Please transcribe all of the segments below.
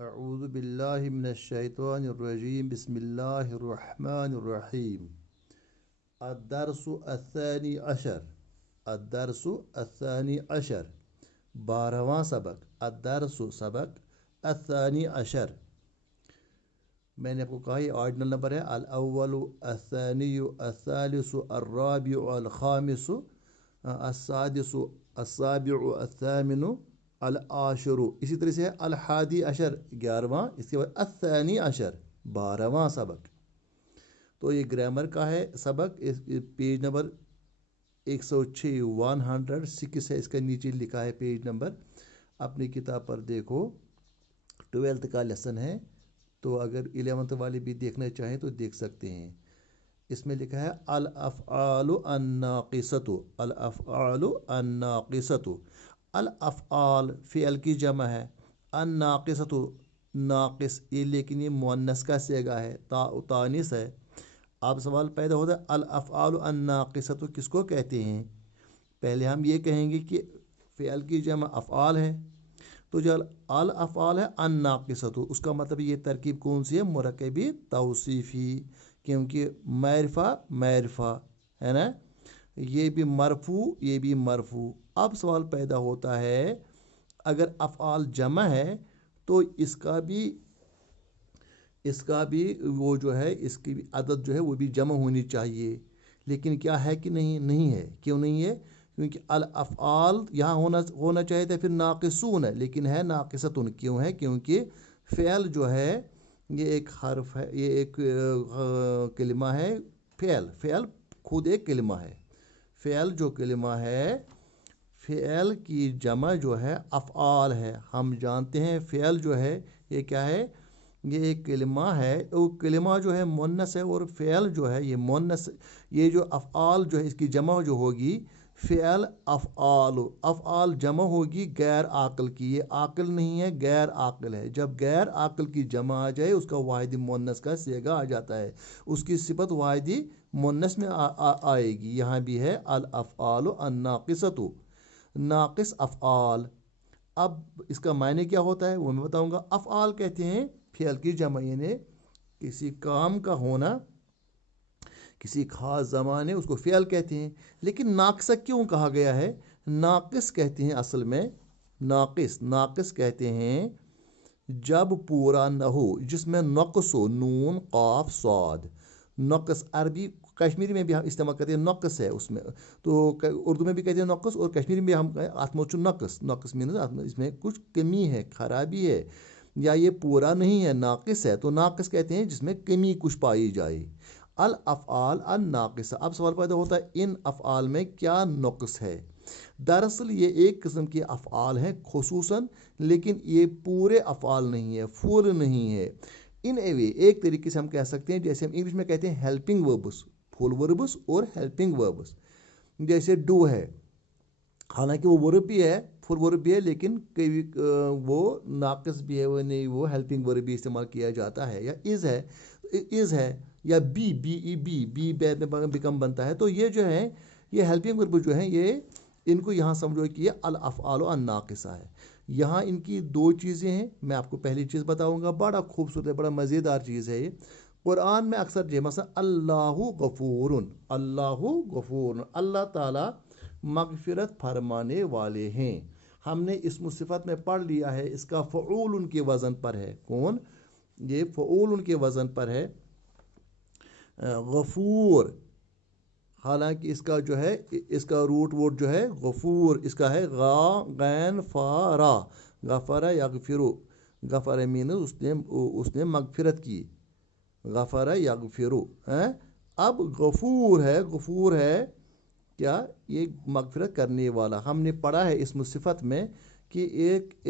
أعوذ بالله من الشيطان الرجيم بسم الله الرحمن الرحيم الدرس الثاني عشر الدرس الثاني عشر بارہواں سبق الدرس سبق الثاني عشر میں نے آپ کو کہا یہ آرڈنل نمبر ہے الاول الثاني الثالث الرابع الخامس السادس السابع الثامن العاشر اسی طرح سے ہے الحادی عشر 11واں اس کے بعد الثانی عشر 12واں سبق. تو یہ گرامر کا ہے سبق پیج نمبر 106 106 ہے اس کا نیچے لکھا ہے پیج نمبر اپنی کتاب پر دیکھو 12th کا لیسن ہے تو اگر 11th والے بھی دیکھنا چاہیں تو دیکھ سکتے ہیں. اس میں لکھا ہے الافعال الناقصۃ الافعال الناقصۃ الافعال فعل کی جمع ہے الناقصۃ ناقص یہ لیکن یہ مؤنث کا صیغہ ہے تانیث ہے. اب سوال پیدا ہوتا ہے الافعال الناقصۃ کس کو کہتے ہیں. پہلے ہم یہ کہیں گے کہ فعل کی جمع افعال ہے تو جو الافعال ہے الناقصۃ اس کا مطلب یہ ترکیب کون سی ہے مرکبی توصیفی کیونکہ معرفہ ہے نا یہ بھی مرفوع یہ بھی مرفوع. اب سوال پیدا ہوتا ہے اگر افعال جمع ہے تو اس کا بھی وہ جو ہے اس کی بھی عدد جو ہے وہ بھی جمع ہونی چاہیے لیکن کیا ہے کہ نہیں ہے. کیوں نہیں ہے کیونکہ الافعال یہاں ہونا چاہیے تھا پھر ناقصون ہے لیکن ہے ناقصتون. کیوں ہے کیونکہ فعل جو ہے یہ ایک حرف ہے یہ ایک کلمہ ہے. فعل خود ایک کلمہ ہے. فعل جو کلمہ ہے فعل کی جمع جو ہے افعال ہے. ہم جانتے ہیں فعل جو ہے یہ کیا ہے یہ ایک کلمہ ہے. وہ کلمہ جو ہے مؤنث ہے اور فعل جو ہے یہ مؤنث یہ جو افعال جو ہے اس کی جمع جو ہوگی فعل افعال جمع ہوگی غیر عاقل کی. یہ عاقل نہیں ہے غیر عاقل ہے. جب غیر عاقل کی جمع آ جائے اس کا واحد مؤنث کا صیغہ آ جاتا ہے اس کی صفت واحد مؤنث میں آئے گی. یہاں بھی ہے الافعال الناقصۃ ناقص افعال. اب اس کا معنی کیا ہوتا ہے وہ میں بتاؤں گا. افعال کہتے ہیں فعل کی جمع یعنی کسی کام کا ہونا کسی خاص زمانے اس کو فعل کہتے ہیں. لیکن ناقصہ کیوں کہا گیا ہے ناقص کہتے ہیں اصل میں ناقص کہتے ہیں جب پورا نہ ہو جس میں نقص ہو نون قاف صاد. نقص عربی کشمیری میں بھی ہم استعمال کرتے ہیں نقص ہے اس میں تو اردو میں بھی کہتے ہیں نقص اور کشمیری میں بھی ہم آتموچ نقص مینز اس میں کچھ کمی ہے خرابی ہے یا یہ پورا نہیں ہے ناقص ہے تو ناقص کہتے ہیں جس میں کمی کچھ پائی جائے. الافعال الناقصہ. اب سوال پیدا ہوتا ہے ان افعال میں کیا نقص ہے. دراصل یہ ایک قسم کے افعال ہیں خصوصاً لیکن یہ پورے افعال نہیں ہے فل نہیں ہے. ان اے وے ایک طریقے سے ہم کہہ سکتے ہیں جیسے ہم انگلش میں کہتے ہیں ہیلپنگ وربس فل وربس اور ہیلپنگ وربس. جیسے ڈو ہے حالانکہ وہ ورب بھی ہے فل ورب بھی ہے لیکن کئی وہ ناقص بھی ہے وہ نہیں وہ ہیلپنگ ورب بھی استعمال کیا جاتا ہے. یا از ہے یا بی بیت میں بیکم بنتا ہے تو یہ جو ہے یہ ہیلپنگ ورب جو ہیں یہ ان کو یہاں سمجھو کہ یہ الافعال الناقصہ ہے. یہاں ان کی دو چیزیں ہیں میں آپ کو پہلی چیز بتاؤں گا بڑا خوبصورت ہے بڑا مزیدار چیز ہے. یہ قرآن میں اکثر جو مثلا اللہ غفور اللہ تعالیٰ مغفرت فرمانے والے ہیں. ہم نے اسم صفت میں پڑھ لیا ہے اس کا فعول ان کے وزن پر ہے. کون یہ فعول ان کے وزن پر ہے غفور. حالانکہ اس کا جو ہے اس کا روٹ ووٹ جو ہے غفور اس کا ہے غا غین فا را غفر یغفرو. غفر مینز اس نے مغفرت کی غفر یغفرو. اب غفور ہے کیا یہ مغفرت کرنے والا. ہم نے پڑھا ہے اسم صفت میں کہ ایک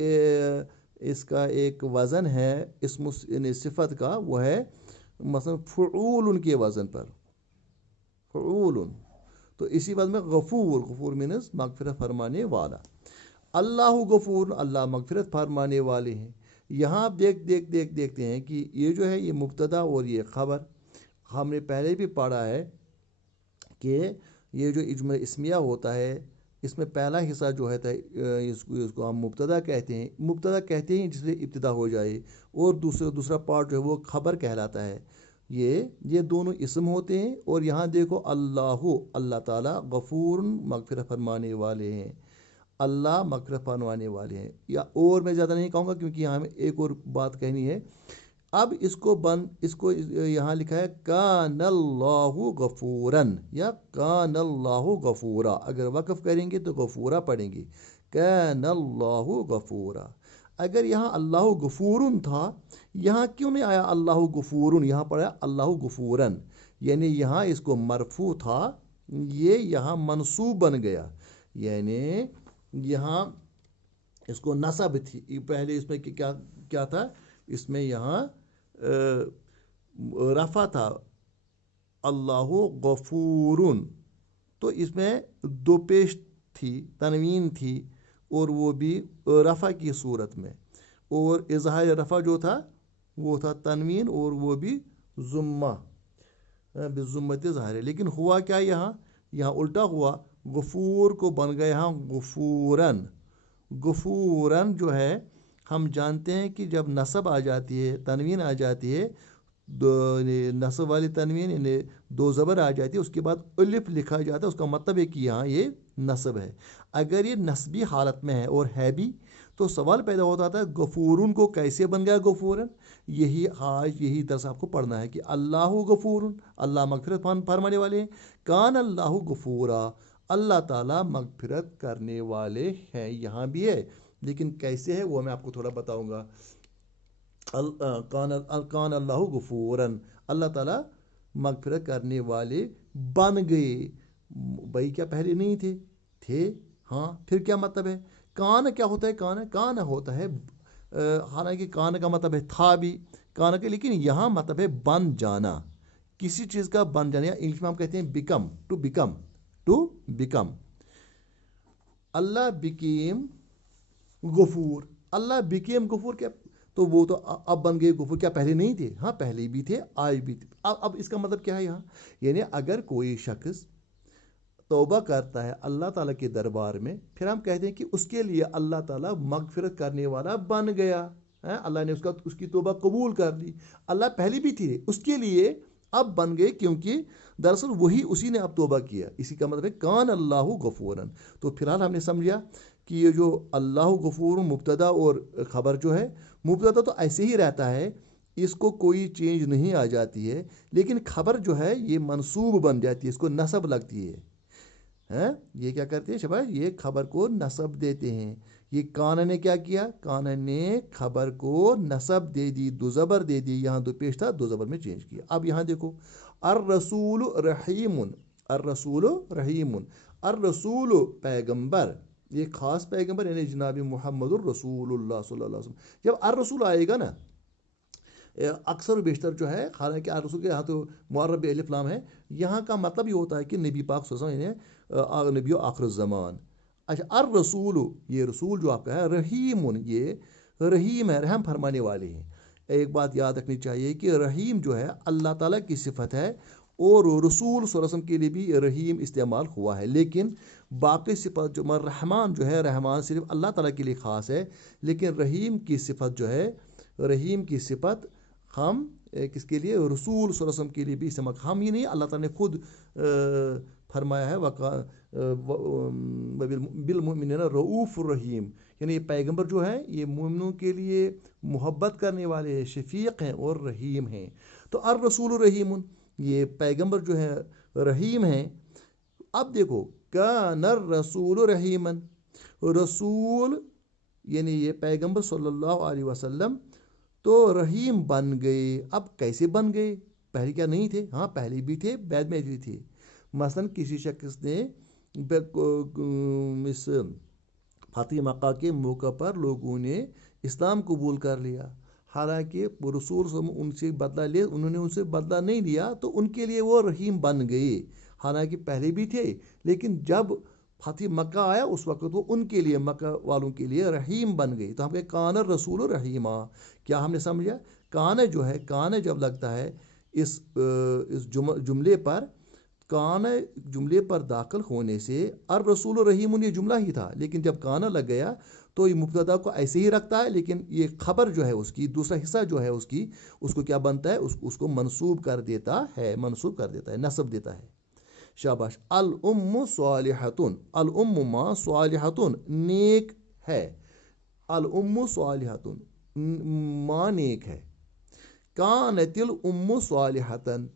اس کا ایک وزن ہے اسم صفت کا وہ ہے مثلا فعول ان کے وزن پر فعول تو اسی وزن میں غفور مینز مغفرت فرمانے والا. اللہ غفور اللہ مغفرت فرمانے والے ہیں. یہاں آپ دیکھتے ہیں کہ یہ جو ہے یہ مبتدا اور یہ خبر ہم نے پہلے بھی پڑھا ہے کہ یہ جو اجماع اسمیہ ہوتا ہے اس میں پہلا حصہ جو ہے اس کو ہم مبتدا کہتے ہیں جس سے ابتدا ہو جائے، اور دوسرا پارٹ جو ہے وہ خبر کہلاتا ہے۔ یہ دونوں اسم ہوتے ہیں، اور یہاں دیکھو اللہ تعالیٰ غفور مغفرت فرمانے والے ہیں، اللہ مغفرت فرمانے والے ہیں۔ یا اور میں زیادہ نہیں کہوں گا کیونکہ یہاں ہمیں ایک اور بات کہنی ہے۔ اب اس کو یہاں لکھا ہے کان اللہ غفوراً یا کان اللہ غفورا، اگر وقف کریں گے تو غفورا پڑھیں گے، کان اللہ غفورا۔ اگر یہاں اللہ غفورن تھا، یہاں کیوں نہیں آیا اللہ غفورن، یہاں پڑھا اللہ غفوراً، یعنی یہاں اس کو مرفوع تھا، یہ یہاں منصوب بن گیا، یعنی یہاں اس کو نصب تھی، پہلے اس میں کیا تھا، اس میں یہاں رفع تھا اللہ غفورن، تو اس میں دو پیش تھی، تنوین تھی، اور وہ بھی رفع کی صورت میں، اور اظہار رفع جو تھا وہ تھا تنوین، اور وہ بھی ضمہ بضمت ظاہر، لیکن ہوا کیا یہاں الٹا ہوا، غفور کو بن گیا یہاں غفوراً۔ غفوراً جو ہے ہم جانتے ہیں کہ جب نصب آ جاتی ہے، تنوین آ جاتی ہے، نصب والی تنوین یعنی دو زبر آ جاتی ہے، اس کے بعد الف لکھا جاتا ہے، اس کا مطلب ہے کہ یہاں یہ نصب ہے۔ اگر یہ نصبی حالت میں ہے اور ہے بھی، تو سوال پیدا ہوتا تھا غفورن کو کیسے بن گیا غفورن؟ یہی درس آپ کو پڑھنا ہے کہ اللہ غفورن، اللہ مغفرت فرمانے والے ہیں، کان اللہ غفورا، اللہ تعالیٰ مغفرت کرنے والے ہیں، یہاں بھی ہے، لیکن کیسے ہے وہ میں آپ کو تھوڑا بتاؤں گا۔ کان اللہ غفوراً، اللہ تعالیٰ مغفرت کرنے والے بن گئے، بھائی کیا پہلے نہیں تھے؟ ہاں، پھر کیا مطلب ہے؟ کان کیا ہوتا ہے؟ کان ہوتا ہے، حالانکہ کان کا مطلب ہے تھا بھی، کان کا، لیکن یہاں مطلب ہے بن جانا، کسی چیز کا بن جانا، یا انگلش میں ہم کہتے ہیں بیکم، ٹو بیکم۔ اللہ بیکیم غفور، اللہ بیکیم غفور، کیا تو وہ تو اب بن گئے غفور، کیا پہلے نہیں تھے؟ ہاں پہلے بھی تھے، آج بھی تھے۔ اب اس کا مطلب کیا ہے یہاں؟ یعنی اگر کوئی شخص توبہ کرتا ہے اللہ تعالیٰ کے دربار میں، پھر ہم کہتے ہیں کہ اس کے لیے اللہ تعالیٰ مغفرت کرنے والا بن گیا، اللہ نے اس کی توبہ قبول کر لی، اللہ پہلے بھی تھے، اس کے لیے اب بن گئے، کیونکہ دراصل اسی نے اب توبہ کیا، اسی کا مطلب ہے کان اللہ غفوراً۔ تو فی الحال ہم نے سمجھا کہ یہ جو اللہ غفور مبتدا اور خبر جو ہے، مبتدا تو ایسے ہی رہتا ہے، اس کو کوئی چینج نہیں آ جاتی ہے، لیکن خبر جو ہے یہ منصوب بن جاتی ہے، اس کو نصب لگتی ہے، یہ کیا کرتے ہیں شباب، یہ خبر کو نصب دیتے ہیں۔ یہ کان نے کیا کیا؟ کان نے خبر کو نصب دے دی، دو زبر دے دی، یہاں دو پیش تھا، دو زبر میں چینج کیا۔ اب یہاں دیکھو، الرسول رحیم، الرسول رحیم، الرسول پیغمبر، یہ خاص پیغمبر یعنی جناب محمد الرسول اللہ صلی اللہ علیہ وسلم۔ جب الرسول آئے گا نا، اکثر و بیشتر جو ہے، حالانکہ الرسول کے یہاں تو معرب الف لام ہے، یہاں کا مطلب یہ ہوتا ہے کہ نبی پاک صلی اللہ علیہ وسلم، یعنی نبی آخر الزمان۔ اچھا، الرسول، یہ رسول جو آپ کا ہے، رحیم، یہ رحیم ہے، رحم فرمانے والے ہیں۔ ایک بات یاد رکھنی چاہیے کہ رحیم جو ہے اللہ تعالیٰ کی صفت ہے، اور رسول صلی اللہ علیہ وسلم کے لیے بھی رحیم استعمال ہوا ہے، لیکن باقی صفت جو رحمان جو ہے، رحمان صرف اللہ تعالیٰ کے لیے خاص ہے، لیکن رحیم کی صفت جو ہے، رحیم کی صفت ہم کس کے لیے؟ رسول صلی اللہ علیہ وسلم کے لیے بھی استعمال، ہم یہ نہیں، اللہ تعالیٰ نے خود فرمایا ہے بالمؤمنین رؤوف الرحیم، یعنی یہ پیغمبر جو ہے یہ مومنوں کے لیے محبت کرنے والے شفیق ہیں اور رحیم ہیں۔ تو الرسول رحیم، یہ پیغمبر جو ہے رحیم ہیں۔ اب دیکھو، کان الرسول رحیما، رسول یعنی یہ پیغمبر صلی اللہ علیہ وسلم تو رحیم بن گئے۔ اب کیسے بن گئے؟ پہلے کیا نہیں تھے؟ ہاں پہلے بھی تھے، بعد میں بھی تھے۔ مثلا کسی شخص نے اس فتح مکہ کے موقع پر لوگوں نے اسلام قبول کر لیا، حالانکہ رسول ان سے بدلہ لے، انہوں نے ان سے بدلہ نہیں لیا، تو ان کے لیے وہ رحیم بن گئے، حالانکہ پہلے بھی تھے، لیکن جب فتح مکہ آیا اس وقت وہ ان کے لیے، مکہ والوں کے لیے رحیم بن گئی۔ تو ہم کہیں کان الرسول رحیمہ، کیا ہم نے سمجھا؟ کان جو ہے، کان جب لگتا ہے اس جملے پر، کان جملے پر داخل ہونے سے الرسول رحیم یہ جملہ ہی تھا، لیکن جب کان لگ گیا تو یہ مبتدا کو ایسے ہی رکھتا ہے، لیکن یہ خبر جو ہے اس کی دوسرا حصہ جو ہے اس کو کیا بنتا ہے، اس کو منصوب کر دیتا ہے، نصب دیتا ہے. شاباش. الام صالحتن، الام ماں صالحتن نیک ہے، الام صالحتن ماں نیک ہے. کانت الام صالحتن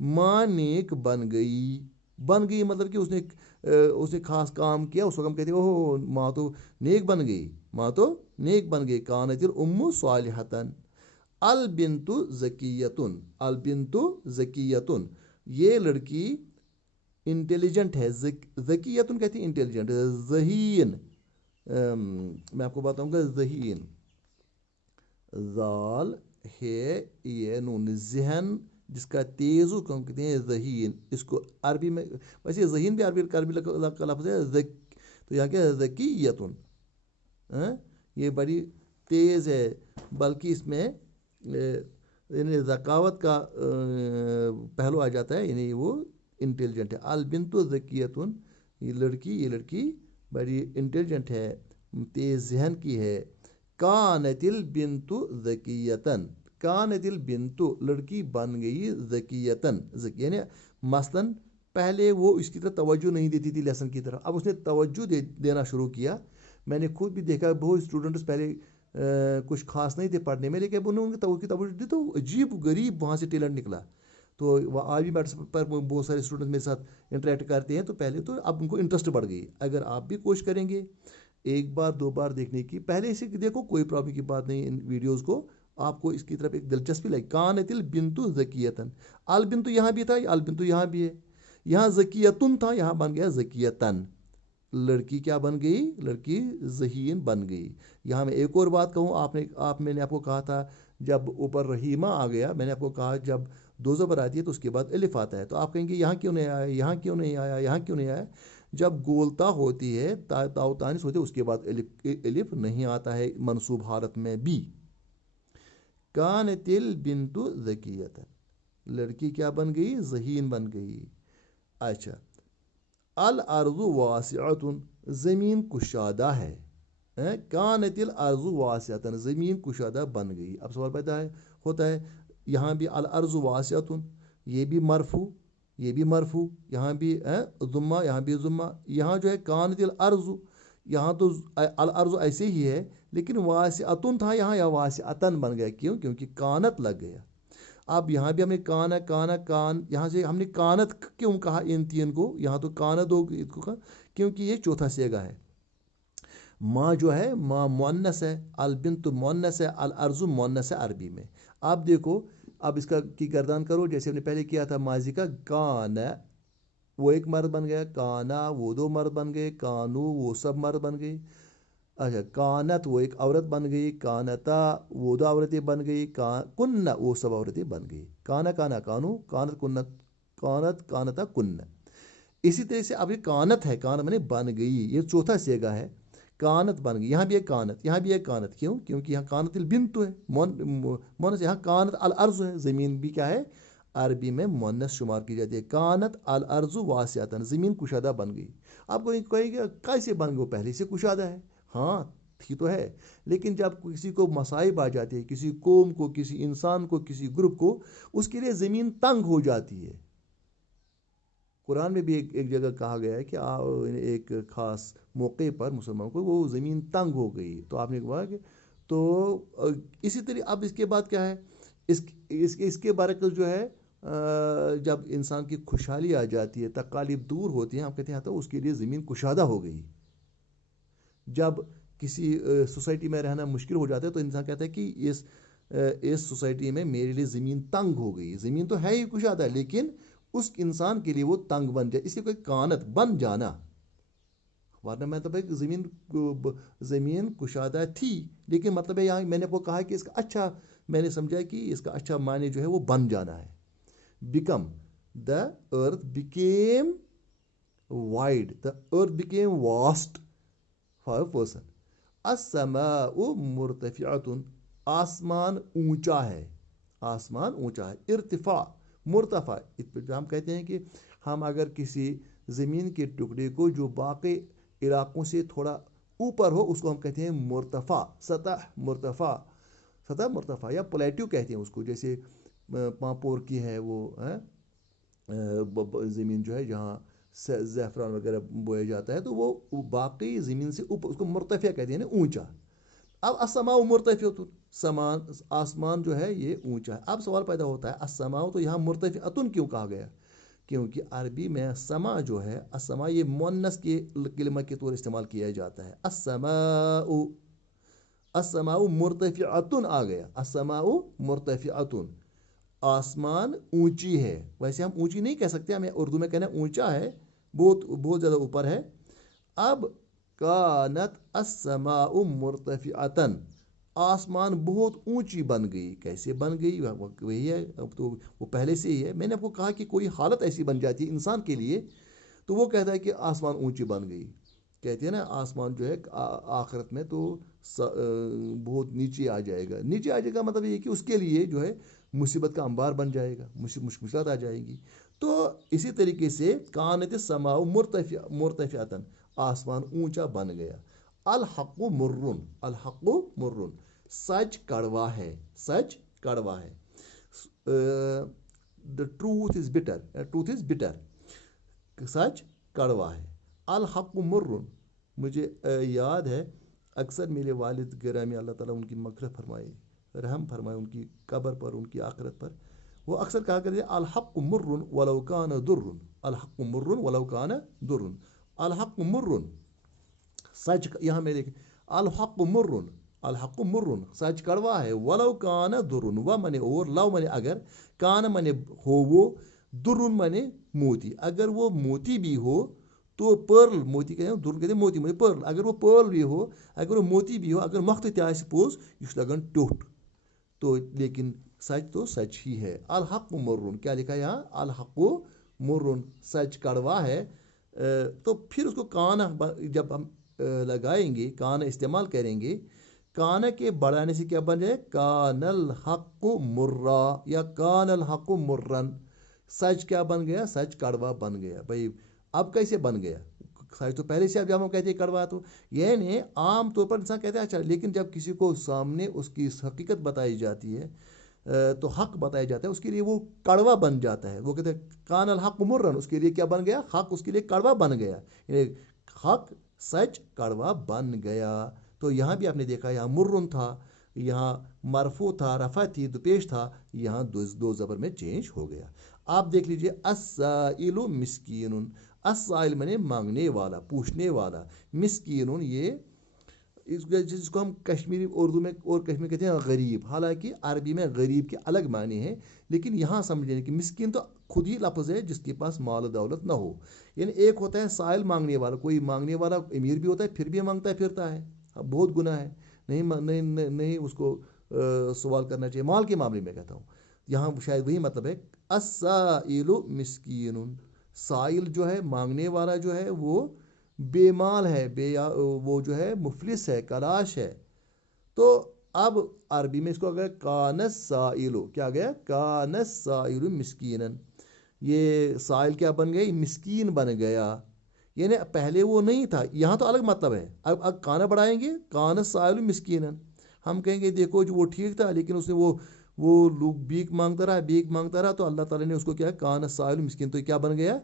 ماں نیک بن گئی، مطلب کہ اس نے خاص کام کیا، اس وقت ہم کہتے ہیں اوہ ماں تو نیک بن گئی، کانت الام صالحتن. البنت زکیتن، البنت زکیتن یہ لڑکی انٹیلیجنٹ ہے. ذکیتن کہتے ہیں انٹیلیجنٹ. ذہین میں آپ کو بتاؤں گا، ذہین ذال ہے یہ نون ذہن جس کا تیز ہو کہتے ہیں ذہین. اس کو عربی میں ویسے ذہین بھی عربی کا لفظ ہے، تو یہاں کیا ہے ذکیتن، یہ بڑی تیز ہے، بلکہ اس میں یعنی ذکاوت کا پہلو آ جاتا ہے، یعنی وہ انٹیلیجنٹ ہے. البنت ذکیتن یہ لڑکی بڑی انٹیلیجنٹ ہے، تیز ذہن کی ہے. کانت البنت ذکیتن، کانت البنت لڑکی بن گئی ذکیتن، یعنی مثلا پہلے وہ اس کی طرف توجہ نہیں دیتی تھی لیسن کی طرف، اب اس نے توجہ دینا شروع کیا. میں نے خود بھی دیکھا بہت اسٹوڈنٹس پہلے کچھ خاص نہیں تھے پڑھنے میں، لیکن انہوں نے ان کی توجہ دی تو عجیب غریب وہاں سے ٹیلنٹ نکلا. تو آج بھی میٹس پر بہت سارے اسٹوڈنٹ میرے ساتھ انٹریکٹ کرتے ہیں، تو پہلے تو اب ان کو انٹرسٹ بڑھ گئی. اگر آپ بھی کوشش کریں گے ایک بار دو بار دیکھنے کی، پہلے اسے دیکھو کوئی پرابلم کی بات نہیں، ان ویڈیوز کو آپ کو اس کی طرف ایک دلچسپی لگی. کانت البنت ذکیتن، البنت یہاں بھی تھا، البنت یہاں بھی ہے، یہاں ذکیتن تھا، یہاں بن گیا ذکیتن. لڑکی کیا بن گئی؟ لڑکی ذہین بن گئی. یہاں میں ایک اور بات کہوں، میں نے آپ کو کہا تھا جب اوپر رحیمہ آ گیا، میں نے آپ کو کہا جب دو زبر آتی ہے تو اس کے بعد الف آتا ہے. تو آپ کہیں گے یہاں کیوں نہیں آیا، یہاں کیوں نہیں آیا، یہاں کیوں نہیں آیا؟ جب گولتا ہوتی ہے، تاؤ تانس ہوتی ہے، اس کے بعد الف نہیں آتا ہے منصوب حالت میں بھی. کانت البنت ذکیتن لڑکی کیا بن گئی؟ ذہین بن گئی. اچھا. الارض واسعتن زمین کشادہ ہے. کانت الارض واسعتن زمین کشادہ بن گئی. اب سوال پیدا ہوتا ہے یہاں بھی الارض واسعتن، یہ بھی مرفوع، یہاں بھی ضمہ، یہاں بھی ضمہ. یہاں جو ہے کانت الارض، یہاں تو الارض ایسے ہی ہے لیکن واسعتن تھا یہاں، یا واسعتن بن گیا. کیوں؟ کیونکہ کانت لگ گیا. اب یہاں بھی ہم نے کان یہاں سے ہم نے کانت کیوں کہا ان تین کو؟ یہاں تو کانت ہو کیونکہ یہ چوتھا سیگا ہے. ماں جو ہے ماں مؤنث ہے، البنت مؤنث ہے، الارض مؤنث ہے عربی میں. آپ دیکھو اب اس کا کی گردان کرو جیسے ہم نے پہلے کیا تھا ماضی کا. کان وہ ایک مرد بن گیا، کانا وہ دو مرد بن گئے، کانو وہ سب مرد بن گئے. اچھا. کانت وہ ایک عورت بن گئی، کانتا وہ دو عورتیں بن گئی، کن وہ سب عورتیں بن گئی. کانا کانو، کانت کنت، کانت کانتا کن. اسی طرح سے اب یہ کانت ہے، کانت میں نے بن گئی، یہ چوتھا سیگا ہے. کانت بن گئی. یہاں بھی ایک کانت، یہاں بھی ایک کانت. کیوں؟ کیونکہ یہاں کانت البنت ہے مونس، یہاں کانت الارض ہے، زمین بھی کیا ہے عربی میں مونس شمار کی جاتی ہے. کانت الارض واسعتن زمین کشادہ بن گئی. آپ کو کہے گا کیسے بن گئی؟ پہلے سے کشادہ ہے. ہاں تھی تو ہے، لیکن جب کسی کو مصائب آ جاتے ہیں، کسی قوم کو، کسی انسان کو، کسی گروپ کو، اس کے لیے زمین تنگ ہو جاتی ہے. قرآن میں بھی ایک جگہ کہا گیا ہے کہ ایک خاص موقع پر مسلمانوں کو وہ زمین تنگ ہو گئی. تو آپ نے کہا کہ تو اسی طرح اب اس کے بعد کیا ہے، اس کے برعکس جو ہے جب انسان کی خوشحالی آ جاتی ہے، تکالیف دور ہوتی ہیں، ہم کہتے ہیں تو اس کے لیے زمین کشادہ ہو گئی. جب کسی سوسائٹی میں رہنا مشکل ہو جاتا ہے تو انسان کہتا ہے کہ اس سوسائٹی میں میرے لیے زمین تنگ ہو گئی. زمین تو ہے ہی کشادہ لیکن اس انسان کے لیے وہ تنگ بن جائے، اس لیے کوئی کانت بن جانا. ورنہ مطلب ہے کہ زمین کشادہ تھی، لیکن مطلب ہے یہاں میں نے وہ کہا کہ اس کا اچھا، میں نے سمجھا کہ اس کا اچھا معنی جو ہے وہ بن جانا ہے. Become, the earth became wide, the earth became vast for a person. السماء مرتفعۃ آسمان اونچا ہے، آسمان اونچا ہے. ارتفاع مرتفع ہم کہتے ہیں کہ ہم اگر کسی زمین کے ٹکڑے کو جو باقی علاقوں سے تھوڑا اوپر ہو اس کو ہم کہتے ہیں مرتفع، سطح مرتفع یا پلیٹو کہتے ہیں اس کو. جیسے پامپور کی ہے وہ زمین جو ہے جہاں زعفران وغیرہ بویا جاتا ہے، تو وہ باقی زمین سے اوپر، اس کو مرتفع کہتے ہیں نا، اونچا. اب السماء مرتفعۃ، آسمان جو ہے یہ اونچا ہے. اب سوال پیدا ہوتا ہے السماء تو یہاں مرتفعۃ کیوں کہا گیا؟ کیونکہ عربی میں سما جو ہے، السماء یہ مؤنث کے کلمہ کے طور استعمال کیا جاتا ہے. السماء مرتفعۃ آ گیا، السماء مرتفعۃ، آسمان اونچی ہے. ویسے ہم اونچی نہیں کہہ سکتے، ہمیں اردو میں کہنا اونچا ہے، بہت زیادہ اوپر ہے. اب کانت السماء مرتفعۃ، آسمان بہت اونچی بن گئی. کیسے بن گئی؟ وہی ہے، اب تو وہ پہلے سے ہی ہے. میں نے آپ کو کہا کہ کوئی حالت ایسی بن جاتی ہے انسان کے لیے تو وہ کہتا ہے کہ آسمان اونچی بن گئی. کہتے ہیں نا آسمان جو ہے آخرت میں تو بہت نیچے آ جائے گا. نیچے آ جائے گا مطلب یہ کہ اس کے لیے جو ہے مصیبت کا انبار بن جائے گا، مشکلات آ جائیں گی. تو اسی طریقے سے کانت السماء مرتفعۃ، آسمان اونچا بن گیا. الحق مرن، الحق مرن، سچ کڑوا ہے، سچ کڑوا ہے. the truth is bitter، truth is bitter، سچ کڑوا ہے. الحق مرن، مجھے یاد ہے اکثر میرے والد گرامی اللہ تعالیٰ ان کی مغفرت فرمائے، رحم فرمائے ان کی قبر پر، ان کی آخرت پر، وہ اکثر کہا کرتے الحق مرن ولو کان در، الحق مرن ولو کان در. الحق مرن، سچ، یہاں میں دیکھیں الحق مرن، الحق مرن، سچ کڑوا ہے. ولو کان درن، و منے اور، لو منے اگر، کان منے ہو وہ، درن منے موتی. اگر وہ موتی بھی ہو تو پرل، موتی کہتے ہیں، درن کہتے ہیں موتی، مجھے پرل، اگر وہ پرل بھی ہو، اگر وہ موتی بھی ہو، اگر مخت تہ آسہِ پوٚز یہ چھُ لگان ٹیوٚٹھ. تو لیکن سچ تو سچ ہی ہے. الحق مرن، کیا لکھا ہے یہاں؟ الحق مرن، سچ کڑوا ہے. تو پھر اس کو کان جب ہم لگائیں گے، کان استعمال کریں گے، کان کے بڑھانے سے کیا بن جائے؟ کان الحق مرا یا کان الحق مرن. سچ کیا بن گیا؟ سچ کڑوا بن گیا. بھائی اب کیسے بن گیا؟ سچ تو پہلے سے، اب جب ہم کہتے ہیں کڑوا تو یعنی عام طور پر انسان کہتے ہیں اچھا، لیکن جب کسی کو سامنے اس کی حقیقت بتائی جاتی ہے تو حق بتایا جاتا ہے، اس کے لیے وہ کڑوا بن جاتا ہے. وہ کہتے ہیں کان الحق مرن، اس کے لیے کیا بن گیا؟ حق اس کے لیے کڑوا بن گیا، یعنی حق سچ کڑوا بن گیا. تو یہاں بھی آپ نے دیکھا یہاں مرن تھا، یہاں مرفوع تھا، رفع تھی، دوپیش تھا، یہاں دو زبر میں چینج ہو گیا. آپ دیکھ لیجئے السائل مسکین، السائل مانے مانگنے والا، پوچھنے والا، مسکین یہ جس کو ہم کشمیری اردو میں اور کشمیری کہتے ہیں غریب. حالانکہ عربی میں غریب کے الگ معنی ہیں، لیکن یہاں سمجھیں کہ مسکین تو خود ہی لفظ ہے جس کے پاس مال و دولت نہ ہو. یعنی ایک ہوتا ہے سائل مانگنے والا، کوئی مانگنے والا امیر بھی ہوتا ہے پھر بھی مانگتا ہے پھرتا ہے، بہت گناہ ہے، نہیں اس کو سوال کرنا چاہیے. مال کے معاملے میں کہتا ہوں، یہاں شاید وہی مطلب ہے. السائل مسکین، سائل جو ہے مانگنے والا جو ہے وہ بے مال ہے، وہ جو ہے مفلس ہے، کلاش ہے. تو اب عربی میں اس کو اگر کان السائل، کیا گیا؟ کان السائل مسکینن، یہ سائل کیا بن گئی؟ مسکین بن گیا. یعنی پہلے وہ نہیں تھا، یہاں تو الگ مطلب ہے. اب کانا بڑھائیں گے، کان السائل مسکینن، ہم کہیں گے دیکھو جو وہ ٹھیک تھا لیکن اس نے وہ لوگ بھیک مانگتا رہا تو اللہ تعالیٰ نے اس کو کیا؟ کان السائل مسکین. تو کیا بن گیا؟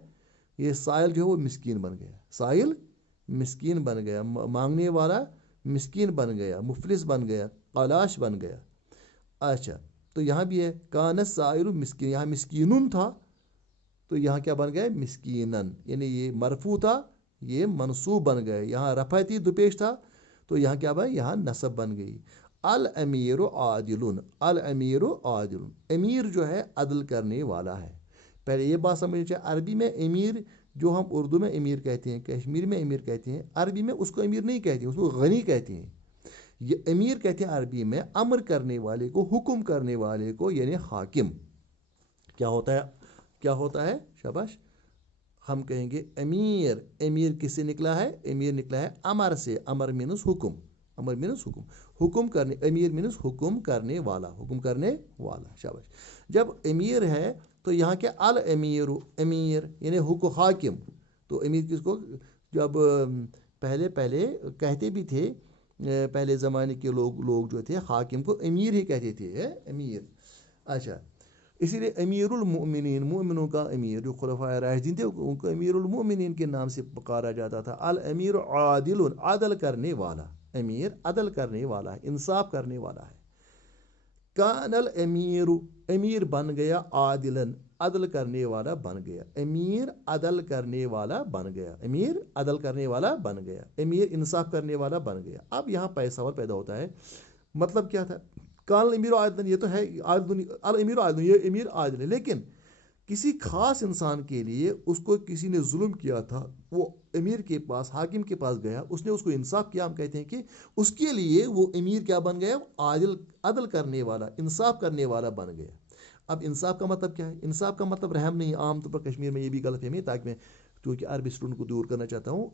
یہ سائل جو ہے وہ مسکین بن گیا، سائل مسکین بن گیا، مانگنے والا مسکین بن گیا، مفلس بن گیا، قلاش بن گیا. اچھا، تو یہاں بھی ہے کان السائل مسکین، یہاں مسکینن تھا تو یہاں کیا بن گیا؟ مسکینن. یعنی یہ مرفوع تھا، یہ منصوب بن گیا. یہاں رفع تھی، دوپیش تھا، تو یہاں کیا بن؟ یہاں نصب بن گئی. الامیر عادل، الامیر عادل، امیر جو ہے عدل کرنے والا ہے. پہلے یہ بات سمجھنی چاہیے، عربی میں امیر جو ہم اردو میں امیر کہتے ہیں، کشمیری میں امیر کہتے ہیں، عربی میں اس کو امیر نہیں کہتے ہیں، اس کو غنی کہتے ہیں. یہ امیر کہتے ہیں عربی میں امر کرنے والے کو، حکم کرنے والے کو، یعنی حاکم. کیا ہوتا ہے؟ شاباش. ہم کہیں گے امیر، امیر کس سے نکلا ہے؟ امیر نکلا ہے امر سے. امر مینس حکم. امر مینس حکم، حکم کرنے، امیر مینس حکم کرنے والا، حکم کرنے والا، شاباش۔ جب امیر ہے تو یہاں کے الامیر، امیر یعنی حاکم، تو امیر کس کو، جب پہلے کہتے بھی تھے، پہلے زمانے کے لوگ جو تھے حاکم کو امیر ہی کہتے تھے، امیر، اچھا، اسی لیے امیر المؤمنین، مومنوں کا امیر، جو خلفائے راشدین تھے ان کو امیر المؤمنین کے نام سے پکارا جاتا تھا۔ الامیر عادل، عدل کرنے والا، امیر عدل کرنے والا ہے، انصاف کرنے والا ہے۔ کان الامیر، امیر بن گیا، عادلن، عدل کرنے والا بن گیا، امیر عدل کرنے والا بن گیا، امیر عدل کرنے والا بن گیا، امیر انصاف کرنے والا بن گیا۔ اب یہاں سوال پیدا ہوتا ہے، مطلب کیا تھا؟ کان الامیر عادلن، یہ تو ہے الامیر عادلن، یہ امیر عادل ہے، لیکن کسی خاص انسان کے لیے اس کو کسی نے ظلم کیا تھا، وہ امیر کے پاس، حاکم کے پاس گیا، اس نے اس کو انصاف کیا، ہم کہتے ہیں کہ اس کے لیے وہ امیر کیا بن گیا؟ عدل کرنے والا، انصاف کرنے والا بن گیا۔ اب انصاف کا مطلب کیا ہے؟ انصاف کا مطلب رحم نہیں، عام طور پر کشمیر میں یہ بھی غلط فہمی ہے، تاکہ میں کیونکہ عربی اسٹوڈنٹ کو دور کرنا چاہتا ہوں،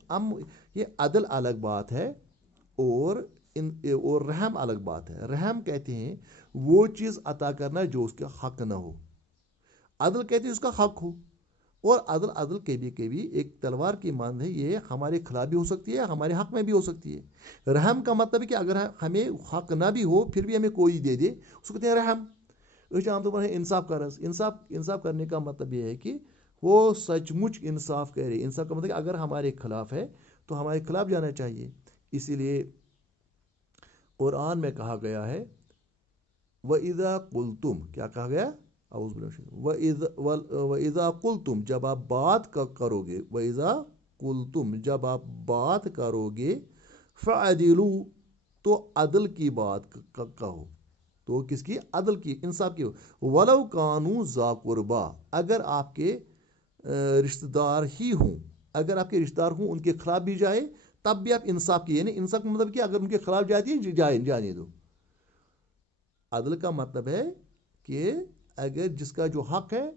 یہ عدل الگ بات ہے اور رحم الگ بات ہے۔ رحم کہتے ہیں وہ چیز عطا کرنا جو اس کا حق نہ ہو، عدل کہتے ہیں اس کا حق ہو، اور عدل کبھی ایک تلوار کی مانند ہے، یہ ہمارے خلاف بھی ہو سکتی ہے، ہمارے حق میں بھی ہو سکتی ہے۔ رحم کا مطلب ہے کہ اگر ہمیں حق نہ بھی ہو پھر بھی ہمیں کوئی دے دے، اس کو کہتے ہیں رحم۔ اس عام طور پر ہے انصاف کا رس، انصاف کرنے کا مطلب یہ ہے کہ وہ سچ مچ انصاف کرے۔ انصاف کا مطلب کہ اگر ہمارے خلاف ہے تو ہمارے خلاف جانا چاہیے۔ اسی لیے قرآن میں کہا گیا ہے وَإِذَا قُلْتُمْ، کیا کہا گیا؟ وَإِذَا قُلْتُمْ، جب آپ بات کرو گے، وَإِذَا قُلْتُمْ، جب آپ بات کرو گے، فَعَدِلُوا، تو عدل کی بات کہو، تو کس کی؟ عدل کی، انصاف کی۔ وَلَوْ كَانُوا ذَا قُرْبَى، اگر آپ کے رشتہ دار ہی ہوں، اگر آپ کے رشتہ دار ہوں، ان کے خلاف بھی جائے تب بھی آپ انصاف کی، یعنی انصاف کا مطلب کہ اگر ان کے خلاف جاتی ہے جانے دو۔ عدل کا مطلب ہے کہ اگر جس کا جو حق ہے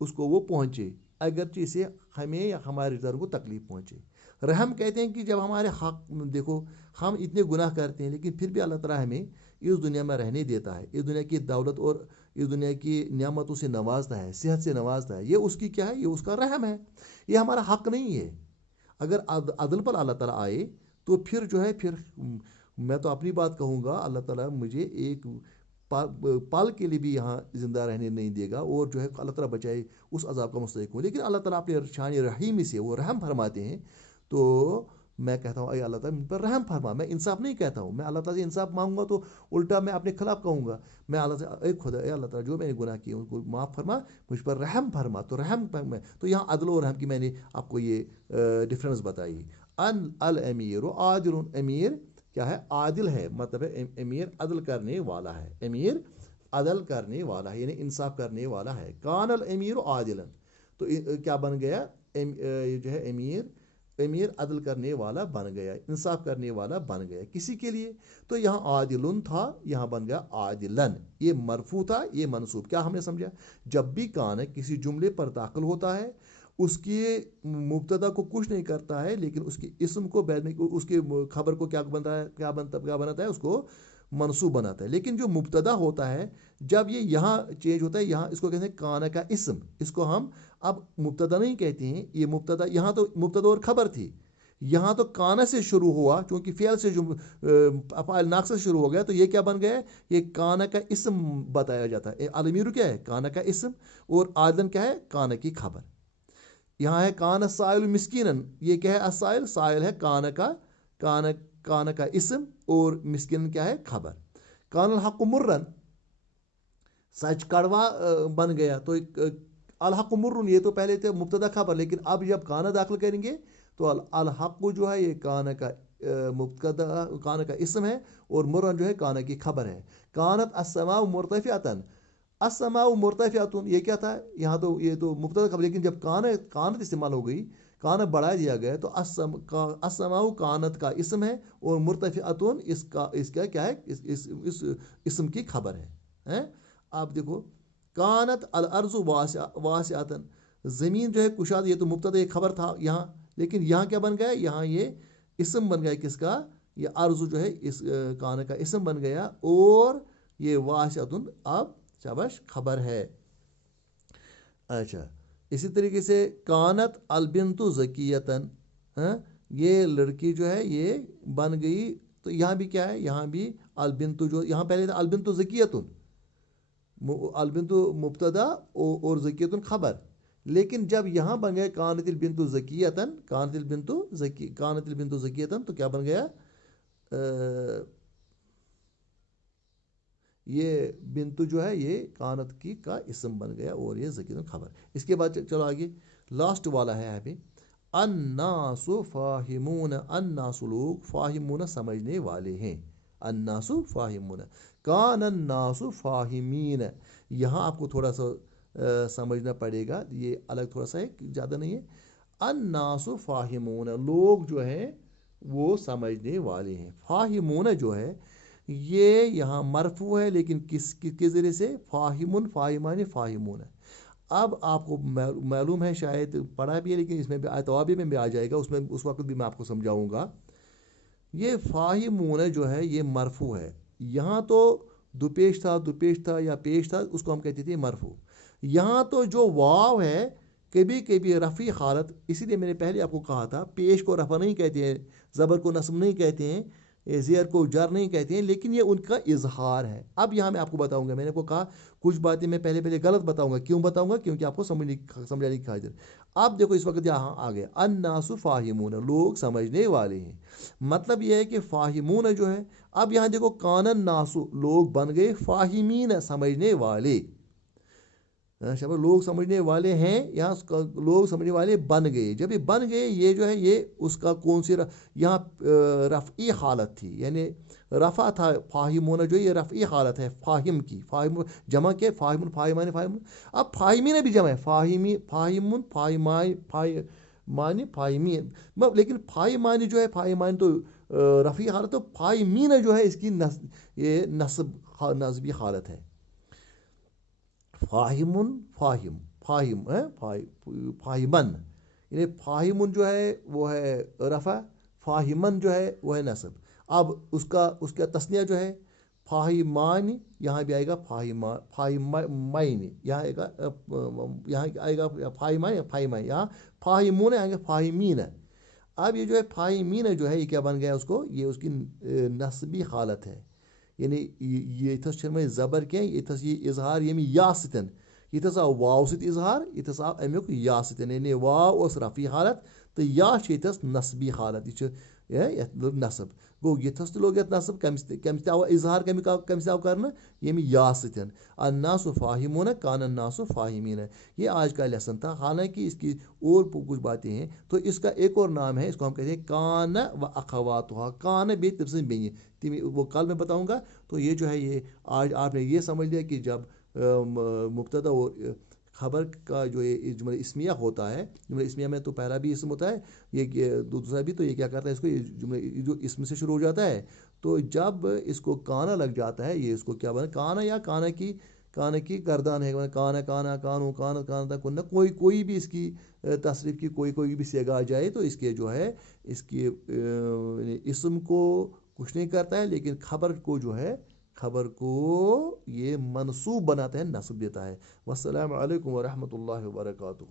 اس کو وہ پہنچے، اگرچہ اسے ہمیں یا ہمارے رشتہ داروں کو تکلیف پہنچے۔ رحم کہتے ہیں کہ جب ہمارے حق، دیکھو ہم اتنے گناہ کرتے ہیں لیکن پھر بھی اللہ تعالیٰ ہمیں اس دنیا میں رہنے دیتا ہے، اس دنیا کی دولت اور اس دنیا کی نعمتوں سے نوازتا ہے، صحت سے نوازتا ہے، یہ اس کی کیا ہے؟ یہ اس کا رحم ہے، یہ ہمارا حق نہیں ہے۔ اگر عدل پر اللہ تعالیٰ آئے تو پھر جو ہے، پھر میں تو اپنی بات کہوں گا، اللہ تعالیٰ مجھے ایک پال کے لیے بھی یہاں زندہ رہنے نہیں دے گا، اور جو ہے اللہ تعالیٰ بچائے اس عذاب کا مستحق ہوں۔ لیکن اللہ تعالیٰ اپنے شان رحیمی سے وہ رحم فرماتے ہیں، تو میں کہتا ہوں اے اللہ تعالیٰ مجھ پر رحم فرما۔ میں انصاف نہیں کہتا ہوں، میں اللہ تعالیٰ سے انصاف مانگوں گا تو الٹا میں اپنے خلاف کہوں گا۔ میں اللہ سے اے خدا، اے اللہ تعالیٰ جو میں نے گناہ کیے ان کو معاف فرما، مجھ پر رحم فرما، تو رحم میں تو یہاں عدل و رحم کی میں نے آپ کو یہ ڈفرینس بتائی۔ الامیر عادل، امیر کیا ہے؟ عادل ہے، مطلب ہے امیر عدل کرنے والا ہے، امیر عدل کرنے والا ہے، یعنی انصاف کرنے والا ہے۔ کان الامیر عادلا، تو کیا بن گیا؟ جو ہے امیر عدل کرنے والا بن گیا، انصاف کرنے والا بن گیا، کسی کے لیے؟ تو یہاں عادلن تھا، یہاں بن گیا عادلن، یہ مرفوع تھا، یہ منصوب۔ کیا ہم نے سمجھا؟ جب بھی کان کسی جملے پر داخل ہوتا ہے، اس کی مبتدا کو کچھ نہیں کرتا ہے، لیکن اس کی اسم کو بعد میں، اس کی خبر کو کیا بناتا ہے؟ اس کو منصوب بناتا ہے۔ لیکن جو مبتدا ہوتا ہے، جب یہ یہاں چینج ہوتا ہے، یہاں اس کو کہتے ہیں کان کا اسم، اس کو ہم اب مبتدا نہیں کہتے ہیں، یہ مبتدا، یہاں تو مبتدا اور خبر تھی، یہاں تو کان سے شروع ہوا، کیونکہ فعل سے جو افعال ناقص سے شروع ہو گیا، تو یہ کیا بن گیا؟ یہ کان کا اسم بتایا جاتا ہے۔ الامیر کیا ہے؟ کان کا اسم، اور عادلن کیا ہے؟ کان کی خبر۔ یہاں ہے کان السائل مسکینن، یہ کیا ہے؟ السائل، سائل ہے کان کا اسم، اور مسکین کیا ہے؟ خبر۔ کان الحق مرن، سچ کڑوا بن گیا، تو الحق مرن، یہ تو پہلے تھے مبتدا خبر، لیکن اب جب کان داخل کریں گے تو الحق جو ہے یہ کان کا مبتدا، کان کا اسم ہے، اور مرن جو ہے کان کی خبر ہے۔ کانت السماء مرتفعۃ، السماء مرتفعۃ، یہ کیا تھا؟ یہاں تو یہ تو مبتدا خبر، لیکن جب کانت استعمال ہو گئی، کان بڑھا دیا گیا، تو السماء کانت کا اسم ہے، اور مرتفعۃ اس کا کیا ہے؟ اس اسم کی خبر ہے۔ آپ دیکھو، کانت الارض واسعۃ، زمین جو ہے کشاد، یہ تو مبتدا ایک خبر تھا یہاں، لیکن یہاں کیا بن گیا؟ یہاں یہ اسم بن گیا کس کا؟ یہ ارض جو ہے اس کان کا اسم بن گیا اور یہ واسعتن اب شاباش خبر ہے. اچھا اسی طریقے سے کانت البنت زکیتن، یہ لڑکی جو ہے یہ بن گئی. تو یہاں بھی کیا ہے، یہاں بھی البنت جو یہاں پہلے تھا البنت زکیتن، البنت مبتدا اور زکیتن خبر، لیکن جب یہاں بن گیا کانت البنت زکیتن، کانت البنت زکیتن تو کیا بن گیا، یہ بنت جو ہے یہ کانت کی کا اسم بن گیا اور یہ زکیتن خبر. اس کے بعد چلو آگے لاسٹ والا ہے ابھی، الناس فاہمون، الناس لوگ، فاہمون سمجھنے والے ہیں، الناس فاہمون، کان الناس فاہمین. یہاں آپ کو تھوڑا سا سمجھنا پڑے گا، یہ الگ تھوڑا سا ہے زیادہ نہیں ہے. الناس فاہمون، لوگ جو ہیں وہ سمجھنے والے ہیں. فاہمون جو ہے یہ یہاں مرفوع ہے لیکن کس کے ذریعے سے، فاہمون، فاہمان، فاہمون. اب آپ کو معلوم ہے شاید پڑھا بھی ہے لیکن اس میں بھی توابع میں بھی آ جائے گا، اس میں اس وقت بھی میں آپ کو سمجھاؤں گا. یہ فاہمون جو ہے یہ مرفوع ہے. یہاں تو دوپیش تھا یا پیش تھا، اس کو ہم کہتے تھے مرفوع. یہاں تو جو واو ہے کبھی کبھی رفعی حالت، اسی لیے میں نے پہلے آپ کو کہا تھا پیش کو رفع نہیں کہتے ہیں، زبر کو نصب نہیں کہتے ہیں، زیر کو جر نہیں کہتے ہیں، لیکن یہ ان کا اظہار ہے. اب یہاں میں آپ کو بتاؤں گا، میں نے آپ کو کہا کچھ باتیں میں پہلے غلط بتاؤں گا. کیوں بتاؤں گا؟ کیونکہ آپ کو سمجھانے کی خاطر. اب دیکھو اس وقت یہاں آ گیا الناس فاہمون، لوگ سمجھنے والے ہیں. مطلب یہ ہے کہ فاہمون جو ہے، اب یہاں دیکھو کان الناس، لوگ بن گئے فاہمین سمجھنے والے. لوگ سمجھنے والے ہیں، یہاں لوگ سمجھنے والے بن گئے. جب یہ بن گئے یہ جو ہے یہ اس کا کون سی یہاں رفعی حالت تھی، یعنی رفع تھا. فاہمون جو یہ رفعی حالت ہے فاہم کی، فاہم جمع کے فاہمون، فاہمان، فاہمون. اب فاہمین بھی جمع ہے، فاہمون، فاہمان، فاہمین. لیکن فاہمان جو ہے، فاہمان تو رفعی حالت، تو فاہمین جو ہے اس کی یہ نصبی حالت ہے. فاہمن، فاہمن، یعنی فاہمن جو ہے وہ ہے رفع، فاہمن جو ہے وہ ہے نصب. اب اس کا تسنیہ جو ہے فاہمان، یہاں بھی آئے گا فاہمین، یہاں آئے گا فاہمان، یہاں فاہمون آئے گا فاہمین. اب یہ جو ہے فاہمین جو ہے یہ کیا بن گیا، اس کو یہ اس کی نصبی حالت ہے. یعنی یہ تھس چھنمے زبر کی، یہ تھس یہ اظہار یمی یا ستن، یہ تھس آو واو ست اظہار، یہ تھس آو امیک یا ستن. یعنی واو اس رفی حالت تو یا تھس نصبی حالت، یہ لوگ نصب گو، یہ تھس تو لوگ یت نصب کم آو اظہار کم آو کرنا یمی یا ستن. الناس فاہمون کان الناس فاہمین. یہ آج کا لیسن تھا، حالانکہ اس کی اور کچھ باتیں ہیں. تو اس کا ایک اور نام ہے، اس کو ہم کہتے ہیں کان و اخواتها، کان بے ترسن بینی، وہ کل میں بتاؤں گا. تو یہ جو ہے یہ آج آپ نے یہ سمجھ لیا کہ جب مبتدا اور خبر کا جو یہ جملہ اسمیہ ہوتا ہے، جملہ اسمیہ میں تو پہلا بھی اسم ہوتا ہے، یہ دوسرا بھی. تو یہ کیا کرتا ہے، اس کو یہ جملہ جو اسم سے شروع ہو جاتا ہے، تو جب اس کو کانا لگ جاتا ہے یہ اس کو کیا بنا، کانا یا کانا کی گردان ہے، کانا کانا کانو کانا کانا کنہ، کوئی بھی اس کی تصریف کی کوئی بھی سیگا آ جائے تو اس کے جو ہے اس کی اسم کو کچھ نہیں کرتا ہے، لیکن خبر کو جو ہے خبر کو یہ منصوب بناتا ہے، نصب دیتا ہے. والسلام علیکم ورحمۃ اللہ وبرکاتہ.